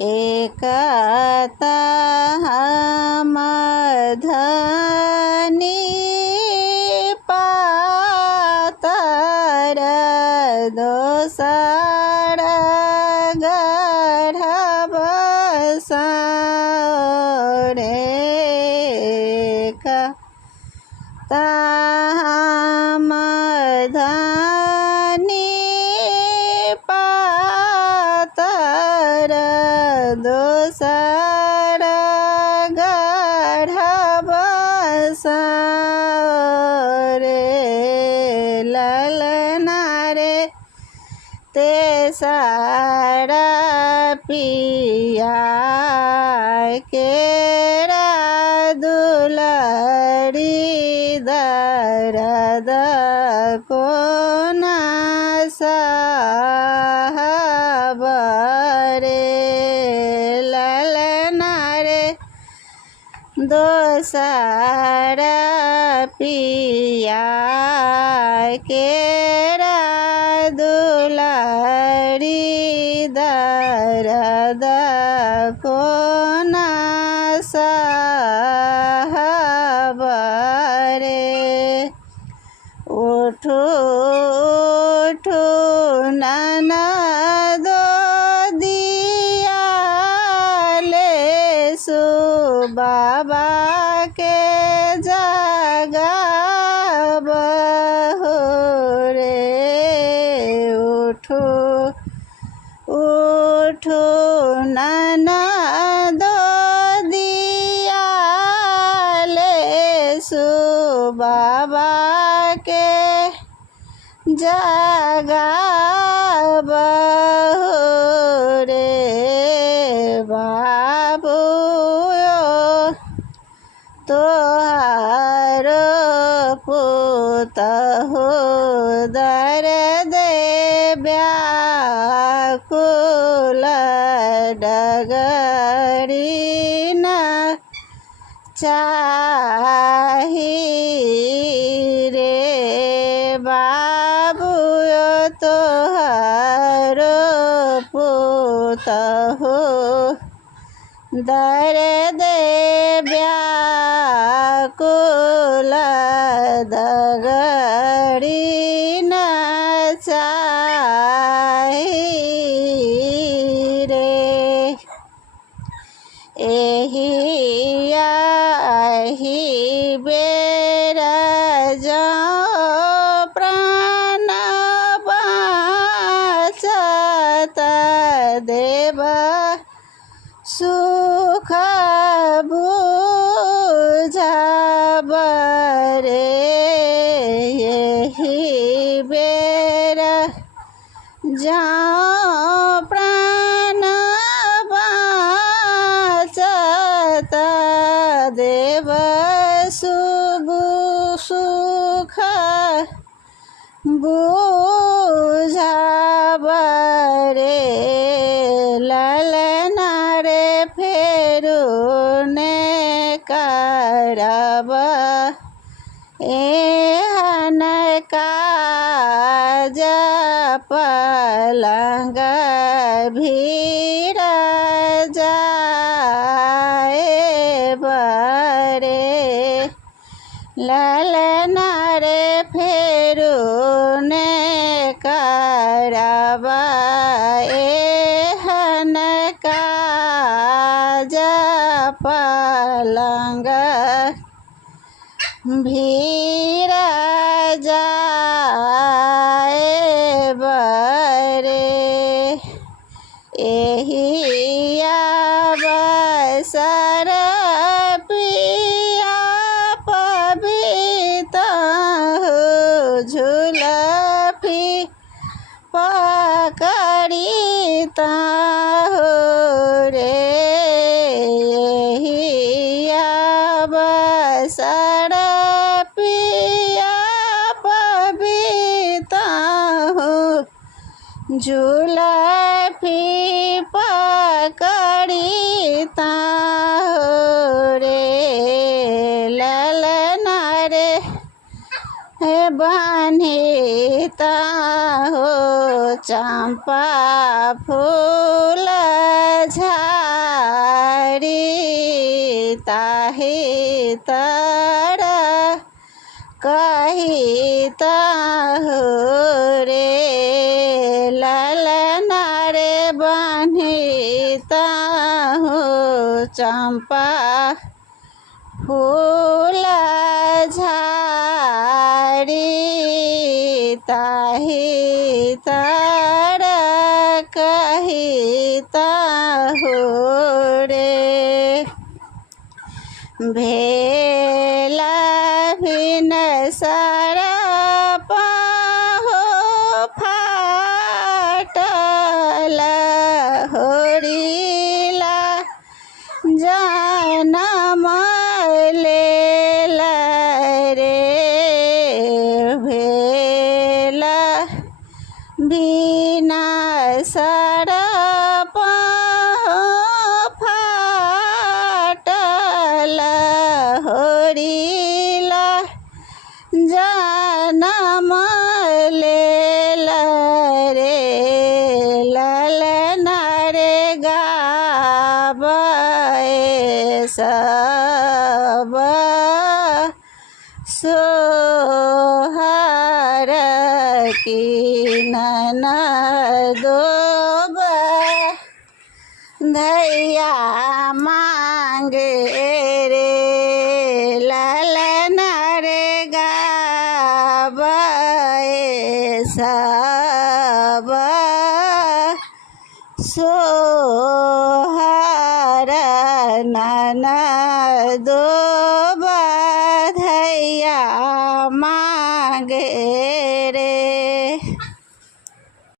एकता मधनी पातर दोसर गढ़ब सरे मधनी पातर दोसर गढ़ब सरे ललना रे तेसर पिया केरा दुलरी दर्द को न सहबरे ललना रे दोसर पिया केरा दुलरी दर्द को न सहबरे उठो उठो ननदो दियाले सु बाबा के जगब हो रे उठो उठो ननदो दियाले सु बाबा के जगब हो रे बाबू तोहारो पुत हो दर्द व्याकुल डगरी न चाही रे बाबू तोहारो पुत हो दर्द व्याकुल डगरी न चाही रे एही बेर जाओ प्राण बाँचत देव सुख बुझब रे एही बेर जाओ प्राण बाँचत देव सुख बुझब रे ललना रे फेरू ने करब एहन काज पलंग भीर जाए बरे ललना रे फेरू ने करब एहन काज पलंग भीर जाए बरे एही अवसर पिया पवित्र झुलफी पकड़ीता हो रे एही अवसर पिया पवित्र हो झुलफी पकड़ीता हो रे ललना रे बान्हिता हो चंपा फूल झा तारा कहिता हो रे ललना रे बन्हिता हो चंपा फूल झाड़ी ताहि तारा कहिता हो रे भेला भिन सारा पाहो फाटल होरिला जनम लेला रे भेला बिना सारा पाहो फाटल होरिला जनम लेला रे ललना रे गाबे सब सोहर की ननदो धैया मांगे रे ललना रे गाबे सब सोहर ननदो